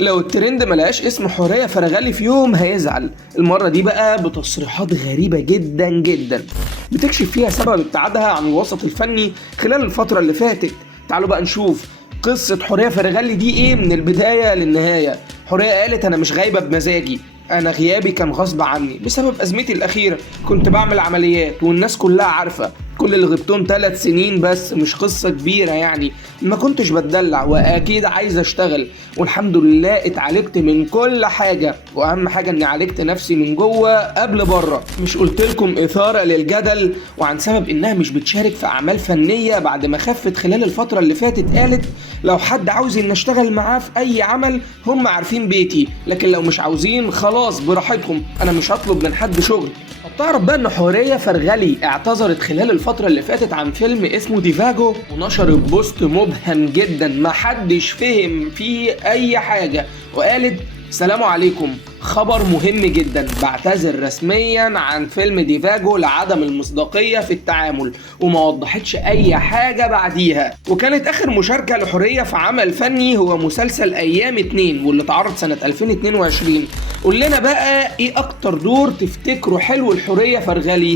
لو الترند ملقاش اسم حورية فرغلي في يوم هيزعل. المرة دي بقى بتصريحات غريبة جدا جدا بتكشف فيها سبب ابتعادها عن الوسط الفني خلال الفترة اللي فاتت. تعالوا بقى نشوف قصة حورية فرغلي دي ايه من البداية للنهاية. حورية قالت انا مش غايبة بمزاجي، انا غيابي كان غصب عني بسبب ازمتي الاخيرة، كنت بعمل عمليات والناس كلها عارفة، كل اللي غبتهم 3 سنين بس، مش قصة كبيرة يعني، ما كنتش بتدلع واكيد عايز اشتغل، والحمد لله اتعالجت من كل حاجة، واهم حاجة اني عالجت نفسي من جوه قبل بره. مش قلتلكم اثارة للجدل؟ وعن سبب انها مش بتشارك في اعمال فنية بعد ما خفت خلال الفترة اللي فاتت قالت لو حد عاوز ان اشتغل معاه في اي عمل هم عارفين بيتي، لكن لو مش عاوزين خلاص براحتهم، انا مش هطلب من حد شغل. طب تعرف بقى ان حورية فرغلي اعتذرت خلال الفترة اللي فاتت عن فيلم اسمه ديفاجو، ونشرت بوست مبهم جدا محدش فهم فيه اي حاجة، وقالت سلام عليكم، خبر مهم جدا، بعتذر رسميا عن فيلم ديفاجو لعدم المصداقية في التعامل، وما وضحتش اي حاجة بعديها. وكانت اخر مشاركة لحورية في عمل فني هو مسلسل ايام 2 واللي اتعرض سنة 2022. قول لنا بقى ايه اكتر دور تفتكره حلو الحورية فرغلي؟